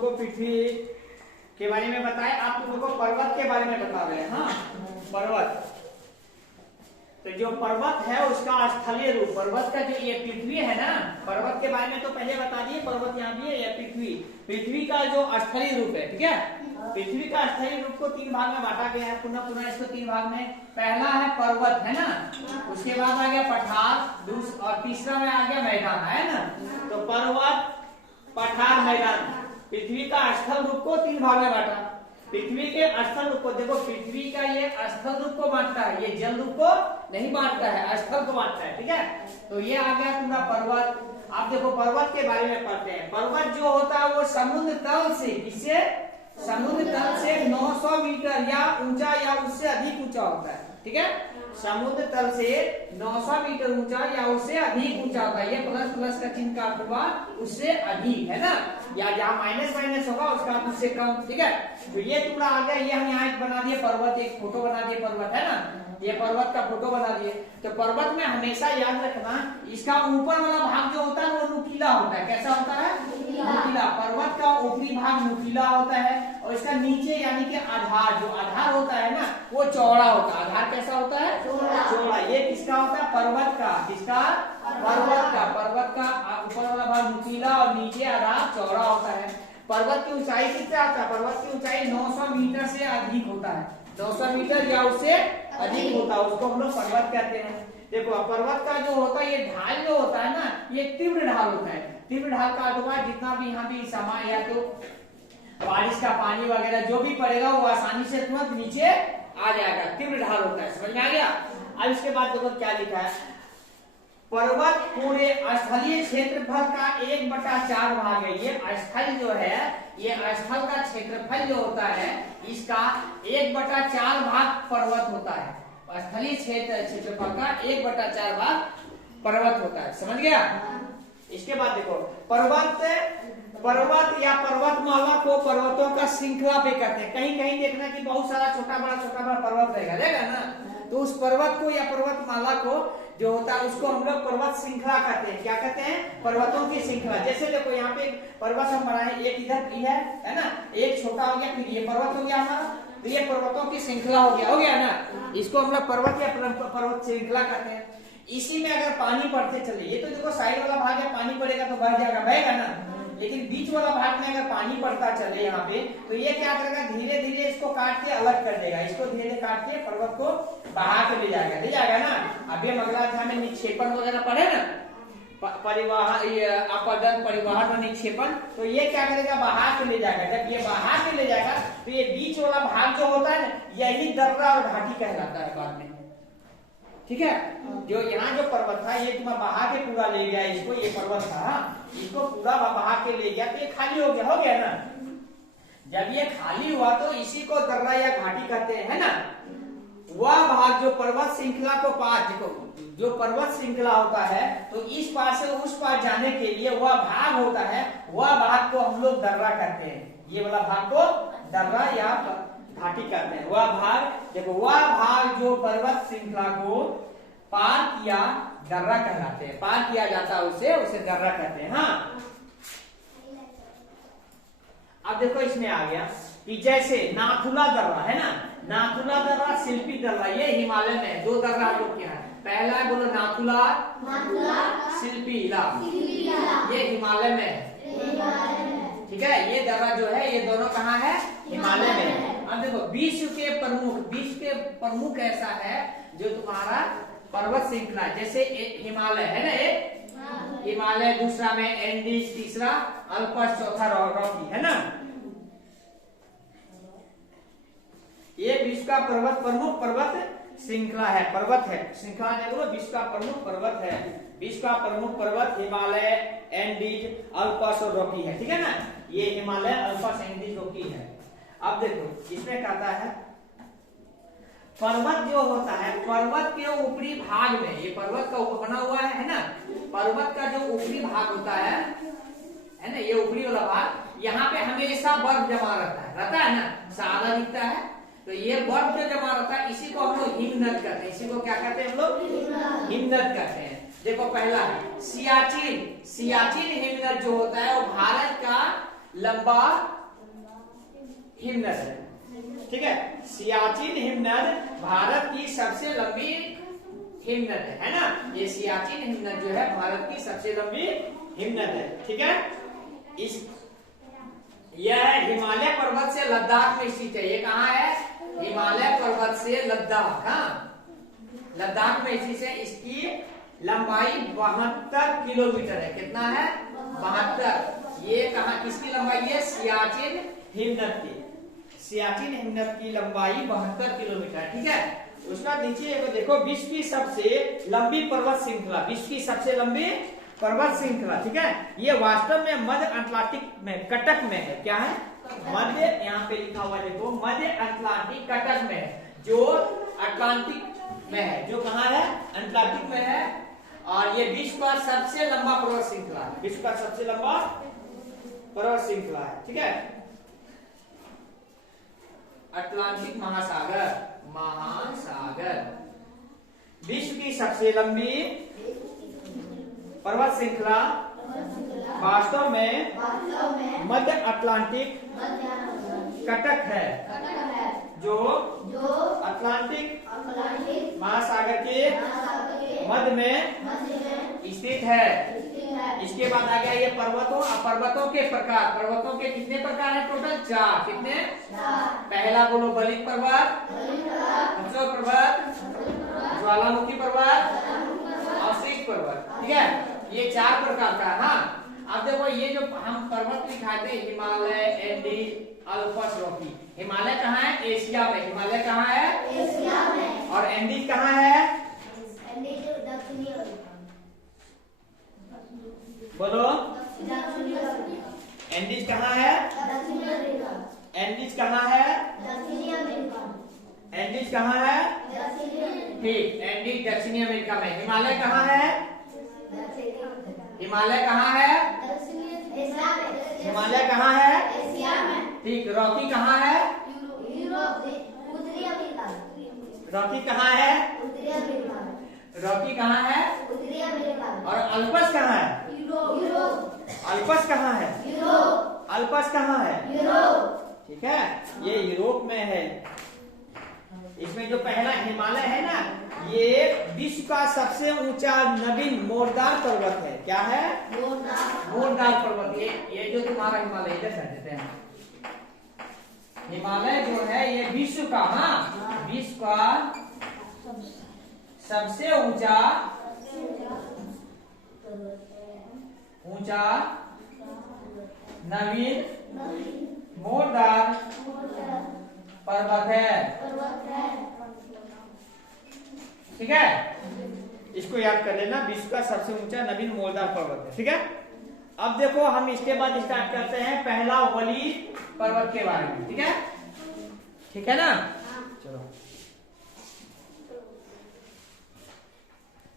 को पृथ्वी के बारे में बताए, आप तुम लोग को पर्वत के बारे में बता रहे हैं। हाँ, पर्वत, तो जो पर्वत है उसका स्थलीय रूप, पर्वत का जो ये पृथ्वी है ना, पर्वत के बारे में तो पहले बता दिए, पर्वत यहाँ भी है, यह पृथ्वी, पृथ्वी का जो स्थलीय रूप है, ठीक है। पृथ्वी का स्थलीय रूप को 3 भाग में बांटा गया है, पुनः पुनः इसको 3 भाग में। पहला है पर्वत, है ना, उसके बाद आ गया पठार, और तीसरा में आ गया मैदान, है ना। तो पर्वत, पठार, मैदान, पृथ्वी का स्थल रूप को 3 भाग में बांटा। पृथ्वी के स्थल रूप को देखो, पृथ्वी का ये स्थल रूप को बांटता है, ये जल रूप को नहीं बांटता है, स्थल को बांटता है, ठीक है। तो ये आ गया तुम्हारा पर्वत। आप देखो पर्वत के बारे में पढ़ते हैं। पर्वत जो होता है वो समुद्र तल से, किससे, समुद्र तल से 900 मीटर या ऊंचा या उससे अधिक ऊंचा होता है, ठीक है। समुद्र तल से 900 मीटर ऊंचा या उससे अधिक ऊंचा होता है, ये प्लस प्लस का चिन्ह का हुआ, उससे अधिक, है ना, या जहाँ माइनस माइनस होगा उसका उससे कम, ठीक है। तो ये टुकड़ा आ गया, ये हम यहाँ बना दिए पर्वत, एक फोटो बना दिए पर्वत, है ना, ये पर्वत का फोटो बना दिए। तो पर्वत में हमेशा याद रखना, इसका ऊपर वाला भाग जो होता है वो नुकीला होता है। कैसा होता है, नुकीला। पर्वत का ऊपरी भाग नुकीला होता है और इसका नीचे यानी कि आधार, जो आधार होता है ना, वो चौड़ा होता है। आधार कैसा होता है, चौड़ा। ये किसका होता है, पर्वत का, किसका, पर्वत का। पर्वत का ऊपर वाला भाग नुकीला और नीचे आधार चौड़ा होता है। पर्वत की ऊंचाई कितना होता है, पर्वत की ऊंचाई 900 मीटर से अधिक होता है, 900 मीटर या उससे अधिक होता है, उसको हम लोग पर्वत कहते हैं। देखो पर्वत का जो होता है, ये ढाल जो होता है ना, ये तीव्र ढाल होता है। तीव्र ढाल का अर्थ हुआ जितना भी यहाँ भी समय या तो बारिश का पानी वगैरह जो भी पड़ेगा वो आसानी से तुरंत नीचे आ जाएगा, तीव्र ढाल होता है। समझ में आ गया। अब इसके बाद देखो क्या लिखा है, पर्वत पूरे स्थलीय क्षेत्रफल का 1/4 भाग है। ये स्थल जो है, ये स्थल का क्षेत्रफल जो होता है, इसका 1/4 भाग पर्वत होता है। स्थलीय क्षेत्रफल का 1/4 भाग पर्वत होता है। समझ गया। इसके बाद देखो पर्वत या पर्वतमाला को पर्वतों का श्रृंखला पे कहते हैं। कहीं कहीं देखना कि बहुत सारा छोटा बड़ा पर्वत रहेगा ना, तो उस पर्वत को या पर्वतमाला को जो होता है उसको हम लोग पर्वत श्रृंखला कहते हैं। क्या कहते हैं, पर्वतों की श्रृंखला। जैसे देखो यहाँ पे पर्वत हम बनाए, एक इधर की है ना, एक छोटा हो गया, फिर ये पर्वत हो गया हमारा, तो ये पर्वतों की श्रृंखला हो गया ना, इसको हम लोग पर्वत या पर्वत श्रृंखला कहते हैं। इसी में अगर पानी पड़ते चले, ये तो देखो साइड वाला भाग है, पानी पड़ेगा तो बह जाएगा, बहेगा ना, लेकिन बीच वाला भाग में अगर पानी पड़ता चले यहाँ पे, तो ये क्या करेगा, धीरे धीरे इसको काट के अलग कर देगा, इसको धीरे धीरे काट के पर्वत को बहा के ले जाएगा ना। अभी हम अगला अध्याय में निक्षेपण वगैरह पढ़े ना, परिवहन, अपरदन, परिवहन और निक्षेपण, तो ये क्या करेगा, बहा के ले जाएगा। जब ये बहा के ले जाएगा तो ये बीच वाला भाग जो होता है ना, यही दर्रा और घाटी कहलाता है बाद में, ठीक है। जो यहाँ जो पर्वत था ये तुम्हें बहा के पूरा ले गया, इसको, ये पर्वत था, इसको पूरा बहा के ले गया तो ये खाली हो गया ना। जब ये खाली हुआ तो इसी को दर्रा या घाटी कहते हैं, है ना। वह भाग जो पर्वत श्रृंखला को पार, देखो जो पर्वत श्रृंखला होता है, तो इस पार से उस पार जाने के लिए वह भाग होता है, वह भाग को हम लोग दर्रा कहते हैं। ये वाला भाग को दर्रा या घाटी कहते हैं। वह भाग, देखो वह भाग जो पर्वत श्रृंखला को पार किया, दर्रा कहलाते हैं। पार किया जाता है उसे दर्रा कहते हैं। हाँ, अब देखो इसमें आ गया कि जैसे नाथुला दर्रा है ना, नाथुला दर्रा, शिल्पी दर्रा, ये हिमालय में है। 2 दर्रा हम लोग के यहाँ, पहला है बोलो नाथुला, शिल्पीला, ये हिमालय में है, ठीक है। ये दर्रा जो है ये दोनों कहाँ है, हिमालय में है। अब देखो विश्व के प्रमुख ऐसा है जो तुम्हारा पर्वत श्रृंखला, जैसे हिमालय है ना, एक हिमालय, दूसरा में एंडीज, तीसरा अल्पस, चौथा रॉकी, है ना। ये विश्व का प्रमुख पर्वत श्रृंखला है, पर्वत है, श्रृंखला नहीं बोलो, विश्व का प्रमुख पर्वत है। विश्व का प्रमुख पर्वत हिमालय, एंडीज, अल्पस और रॉकी है, ठीक है ना। ये हिमालय, अल्पस, एंडीज, रॉकी है। अब देखो इसमें कहता है पर्वत जो होता है, पर्वत के ऊपरी भाग में, ये पर्वत का बना हुआ है ना, पर्वत का जो ऊपरी भाग होता है ना, ये ऊपरी वाला भाग, यहाँ पे हमेशा बर्फ जमा रहता है ना, सादा दिखता है, तो ये बर्फ जो जमा रहता है इसी को हम लोग हिमनद कहते हैं। इसी को क्या कहते हैं हम लोग, हिमनद कहते हैं। देखो पहला है सियाचिन हिमनद जो होता है वो भारत का लंबा हिमनद है। ठीक है, सियाचिन हिमनद भारत की सबसे लंबी हिमनद है ना। ये सियाचिन हिमनद जो है भारत की सबसे लंबी हिमनद है। ठीक है, इस यह हिमालय पर्वत से लद्दाख में स्थित है। ये कहाँ है? हिमालय पर्वत से लद्दाख। हाँ, लद्दाख में स्थित है। इसकी लंबाई 72 किलोमीटर है। कितना है? 72। ये कहाँ किसकी लंबाई है? सियाचिन हिमनद की। सियाचिन हिमनद की लंबाई 72 किलोमीटर है। ठीक है, उसका नीचे देखो, विश्व की सबसे लंबी पर्वत श्रृंखला, विश्व की सबसे लंबी पर्वत श्रृंखला। ठीक है, ये वास्तव में मध्य अटलांटिक में कटक में है। क्या है? मध्य, यहाँ पे लिखा हुआ देखो, मध्य अटलांटिक कटक में है, जो अटलांटिक में है। जो कहाँ है? अटलांटिक में है। और ये विश्व का सबसे लंबा पर्वत श्रृंखला है। विश्व का सबसे लंबा पर्वत श्रृंखला है। ठीक है, अटलांटिक महासागर, महासागर विश्व की सबसे लंबी पर्वत श्रृंखला वास्तव में मध्य अटलांटिक कटक है, जो अटलांटिक महासागर के मध्य में स्थित है। इसके बाद आ गया ये पर्वतों के प्रकार। पर्वतों के कितने प्रकार हैं? टोटल 4। कितने? पहला बोलो, बलिक पर्वत, हंसो पर्वत, ज्वालामुखी पर्वत और शीख पर्वत। ठीक है, ये 4 प्रकार का। हाँ, अब देखो, ये जो हम पर्वत दिखाते हैं, Himalaya, Andes, Alps, Rocky. Himalaya कहाँ है? एशिया में। हिमालय कहाँ है? एशिया में। और एंडीज कहाँ है? बोलो, एंडीज कहाँ है? एंडीज कहाँ है? एंडीज कहाँ है? ठीक, एंडीज दक्षिणी अमेरिका में। हिमालय कहाँ है? हिमालय कहाँ है? हिमालय कहाँ है? एशिया में। ठीक, रॉकी कहाँ है? उत्तरी अमेरिका। रॉकी कहाँ है? उत्तरी अमेरिका। रॉकी कहाँ है? उत्तरी अमेरिका। और अल्पस कहाँ है? यूरोप। अल्पस कहाँ है? यूरोप। अल्पस कहाँ है? यूरोप। ठीक है, ये यूरोप में है। इसमें जो पहला हिमालय है ना, ये विश्व का सबसे ऊंचा नवीन मोरदार पर्वत है। क्या है? मोरदार पर्वत। ये जो तुम्हारा हिमालय, इधर कर देते हैं। हिमालय जो है ये विश्व का, हाँ, विश्व का सबसे ऊंचा नवीन मोरदार पर्वत है। ठीक है, इसको याद कर लेना, विश्व का सबसे ऊंचा नवीन मोरदार पर्वत है। ठीक है, अब देखो, हम इसके बाद स्टार्ट करते हैं पहला वली पर्वत के बारे में। ठीक है, ठीक है ना? चलो।